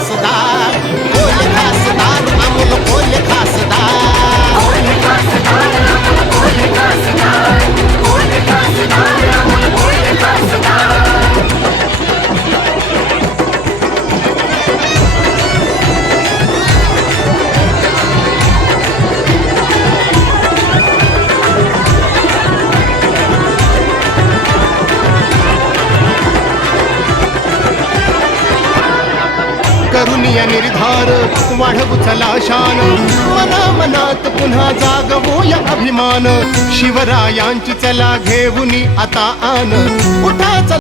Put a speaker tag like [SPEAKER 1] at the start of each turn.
[SPEAKER 1] pedaço करुनिया निर्धार वाढवू चला शान मना मनात पुन्हा जागवूया अभिमान. शिवरायांची चला घेऊनी आता आन. उठा